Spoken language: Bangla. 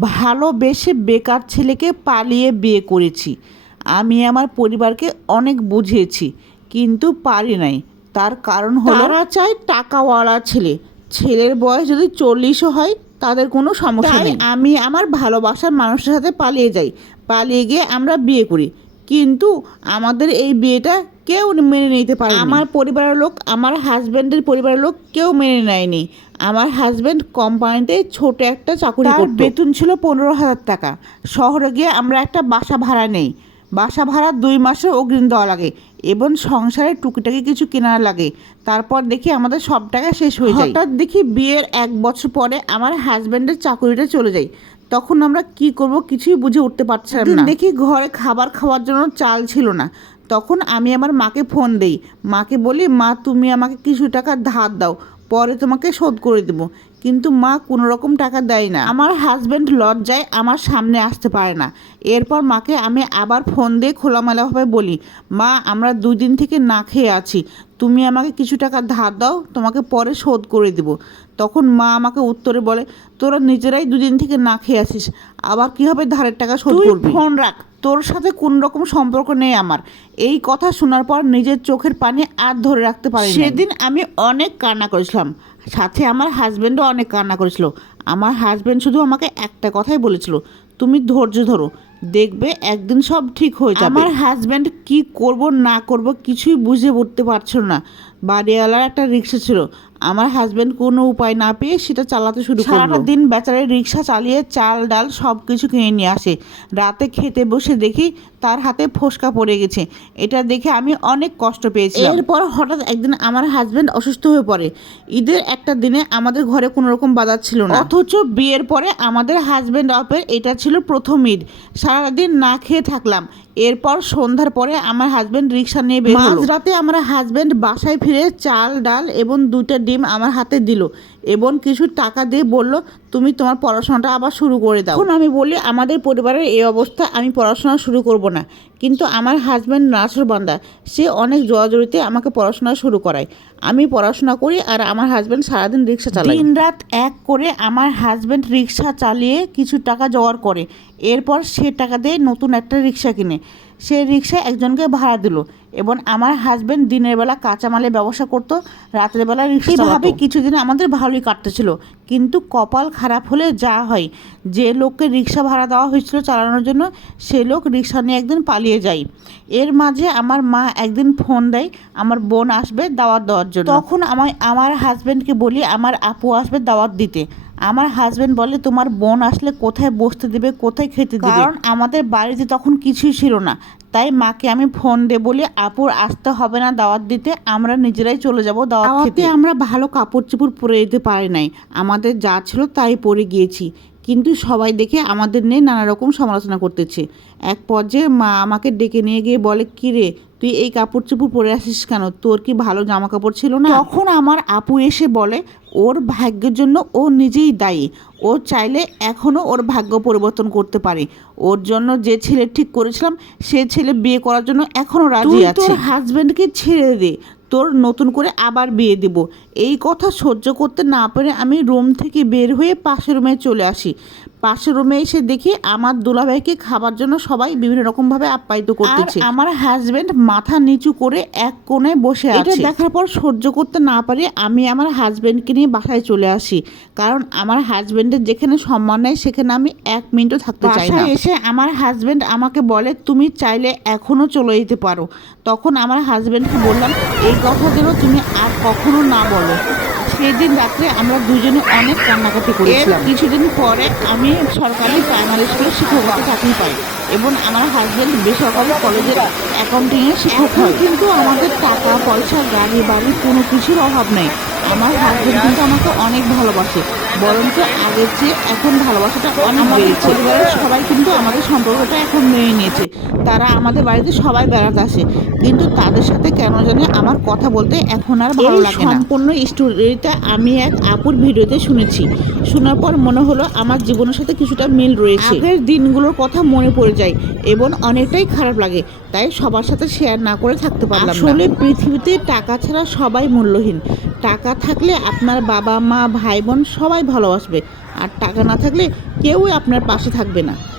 ভালোবেসে বেকার ছেলেকে পালিয়ে বিয়ে করেছি। আমি আমার পরিবারকে অনেক বুঝিয়েছি কিন্তু পারি নাই। তার কারণ হলো তারা চায় টাকাওয়ালা ছেলে। ছেলের বয়স যদি চল্লিশও হয় তাদের কোনো সমস্যা নেই। আমি আমার ভালোবাসার মানুষের সাথে পালিয়ে যাই। পালিয়ে গিয়ে আমরা বিয়ে করি। কিন্তু আমাদের এই বিয়েটা কেউ মেনে নিতে পারে আমার পরিবারের লোক আমার হাজব্যান্ডের পরিবারের লোক কেউ মেনে নেয়নি। আমার হাজব্যান্ড কোম্পানিতে ছোট একটা চাকরি করতো। বেতন ছিল পনেরো হাজার টাকা। শহরে গিয়ে আমরা একটা বাসা ভাড়া নেই। বাসা ভাড়া দুই মাসের অগ্রিম দেওয়া লাগে। এবং সংসারে টুকিটাকি কিছু কেনার লাগে। তারপর দেখি আমাদের সব টাকা শেষ হয়ে যায়। হঠাৎ দেখি বিয়ের এক বছর পরে আমার হাজব্যান্ডের চাকরিটা চলে যায়। তখন আমরা কি করব কিছুই বুঝে উঠতে পারছিলাম না। দেখি ঘরে খাবার খাওয়ার জন্য চাল ছিল না। তখন আমি আমার মাকে ফোন দেই। মাকে বলি মা তুমি আমাকে কিছু টাকা ধার দাও। পরে তোমাকে শোধ করে দেব। কিন্তু মা কোনো রকম টাকা দেয় না। আমার হাজব্যান্ড লজ্জায় আমার সামনে আসতে পারে না। এরপর মাকে আমি আবার ফোন দিয়ে খোলামেলাভাবে বলি মা আমরা দুই দিন থেকে না খেয়ে আছি। তুমি আমাকে কিছু টাকা ধার দাও তোমাকে পরে শোধ করে দেব। তখন মা আমাকে উত্তরে বলে তোরা নিজেরাই দুদিন থেকে না খেয়ে আসিস আবার কীভাবে ধারের টাকা শোধ করবি? ফোন রাখ। তোর সাথে কোন রকম সম্পর্ক নেই আমার। এই কথা শোনার পর নিজের চোখের পানি আর ধরে রাখতে পারি সেদিন আমি অনেক কান্না করেছিলাম। সাথে আমার হাজব্যান্ডও অনেক কান্না করেছিল। আমার হাজব্যান্ড শুধু আমাকে একটা কথাই বলেছিল তুমি ধৈর্য ধরো। দেখবে একদিন সব ঠিক হয়ে যাবে। আমার হাজব্যান্ড কি করব না করব কিছুই বুঝে উঠতে পারছিল না। বাড়িওয়ালার একটা রিক্সা ছিল। আমার হাজব্যান্ড কোনো উপায় না পেয়ে সেটা চালাতে শুরু করল। সারাটা দিন বেচারে রিক্সা চালিয়ে চাল ডাল সব কিছু কিনে নিয়ে আসে। রাতে খেতে বসে দেখি তার হাতে ফোসকা পড়ে গেছে। এটা দেখে আমি অনেক কষ্ট পেয়েছি এরপর হঠাৎ একদিন আমার হাজব্যান্ড অসুস্থ হয়ে পড়ে। ঈদের একটা দিনে আমাদের ঘরে কোনো রকম বাজার ছিল না। অথচ বিয়ের পরে আমাদের হাজব্যান্ড অফের এটা ছিল প্রথম ঈদ। সারাদিন না খেয়ে থাকলাম। এরপর সন্ধ্যার পরে আমার হাজব্যান্ড রিক্সা নিয়ে বের রাতে আমার হাজব্যান্ড বাসায় ফিরে চাল ডাল এবং দুইটা ডিম আমার হাতে দিল। এবং কিছু টাকা দিয়ে বলল তুমি তোমার পড়াশোনাটা আবার শুরু করে দাও। এখন আমি বলি আমাদের পরিবারের এই অবস্থা আমি পড়াশোনা শুরু করব না। কিন্তু আমার হাজব্যান্ড নাসর বান্দা সে অনেক জোয়াজুরিতে আমাকে পড়াশোনা শুরু করায়। আমি পড়াশোনা করি আর আমার হাজব্যান্ড সারাদিন রিক্সা চালায়। দিন রাত এক করে আমার হাজব্যান্ড রিক্সা চালিয়ে কিছু টাকা জোগাড় করে। এরপর সে টাকা দিয়ে নতুন একটা রিক্সা কিনে। সে রিক্সা একজনকে ভাড়া দিল এবং আমার হাজব্যান্ড দিনের বেলা কাঁচামালের ব্যবসা করতো রাতের বেলা রিক্সা ভাবে কিছুদিন আমাদের ভালোই কাটতেছিল। কিন্তু কপাল খারাপ হলে যা হয় যে লোককে রিক্সা ভাড়া দেওয়া হয়েছিল চালানোর জন্য সে লোক রিক্সা নিয়ে একদিন পালিয়ে যায়। এর মাঝে আমার মা একদিন ফোন দেয় আমার বোন আসবে দাওয়াত দেওয়ার জন্য। তখন আমার আমার হাজব্যান্ডকে বলি আমার আপু আসবে দাওয়াত দিতে। আমার হাজব্যান্ড বলে তোমার বোন আসলে কোথায় বসতে দেবে কোথায় খেতে দেবে? কারণ আমাদের বাড়িতে তখন কিছুই ছিল না। তাই মাকে আমি ফোন দে বলি আপুর আসতে হবে না দাওয়াত দিতে আমরা নিজেরাই চলে যাব দাওয়াত খেতে। আমরা ভালো কাপড় চোপড় পরে যেতে পারি নাই। আমাদের যা ছিল তাই পরে গিয়েছি। কিন্তু সবাই দেখে আমাদের নিয়ে নানা রকম সমালোচনা করতেছে। এক পর্যায়ে মা আমাকে ডেকে নিয়ে গিয়ে বলে কি রে তুই এই কাপড় চোপড় পরে আসিস কেন? তোর কি ভালো জামা কাপড় ছিল না? তখন আমার আপু এসে বলে ওর ভাগ্যের জন্য ও নিজেই দায়ী। ও চাইলে এখনও ওর ভাগ্য পরিবর্তন করতে পারে। ওর জন্য যে ছেলে ঠিক করেছিলাম সে ছেলে বিয়ে করার জন্য এখনও রাজি আছে। হাজব্যান্ডকে ছেড়ে দে। তোর নতুন করে আবার বিয়ে দেব। এই কথা সহ্য করতে না পেরে আমি রুম থেকে বের হয়ে পাশের রুমে চলে আসি। পাশের রুমে এসে দেখি আমার দুলাভাইকে খাবার জন্য সবাই বিভিন্ন রকম ভাবে আপ্যায়িত করতেছে। আমার হাজবেন্ড মাথা নিচু করে এক কোণে বসে আছে। এটা দেখার পর সহ্য করতে না পারি আমি আমার হাজবেন্ডকে নিয়ে বাসায় চলে আসি। কারণ আমার হাজবেন্ডের যেখানে সম্মান নেয় সেখানে আমি এক মিনিটও থাকতে চাই না। এসে আমার হাজবেন্ড আমাকে বলে তুমি চাইলে এখনও চলে যেতে পারো। তখন আমার হাজবেন্ডকে বললাম এই কথা যেন তুমি আর কখনো না বলো। সেই দিন রাত্রে আমরা দুজনে অনেক কান্নাকাটি করেছিলাম। কিছুদিন পরে আমি সরকারি প্রাইমারি স্কুলে শিক্ষকতা চাকরি পাই এবং আমার হাজব্যান্ড বেসরকারি কলেজের অ্যাকাউন্টিংয়ে শিক্ষক হয়। কিন্তু আমাদের টাকা পয়সা গাড়ি বাড়ি কোনো কিছুর অভাব নেই। আমার হাজব্যান্ড কিন্তু আমাকে অনেক ভালোবাসে। বরঞ্চ আগের চেয়ে এখন ভালোবাসাটা অনেক বেড়েছে। পরিবারের সবাই কিন্তু আমাদের সম্পর্কটা এখন মেনে নিয়েছে। তারা আমাদের বাড়িতে সবাই বেড়াতে আসে। কিন্তু তাদের সাথে কেন জানি আমার কথা বলতে এখন আর ভালো লাগে না। সম্পূর্ণ স্টোরিটা আমি এক আপুর ভিডিওতে শুনেছি। শোনার পর মনে হলো আমার জীবনের সাথে কিছুটা মিল রয়েছে। আগের দিনগুলোর কথা মনে পড়ে যায় এবং অনেকটাই খারাপ লাগে। তাই সবার সাথে শেয়ার না করে থাকতে পারলাম আসলে পৃথিবীতে টাকা ছাড়া সবাই মূল্যহীন। টাকা থাকলে আপনার বাবা, মা, ভাই, বোন সবাই ভালোবাসবে। আর টাকা না থাকলে কেউই আপনার পাশে থাকবে না।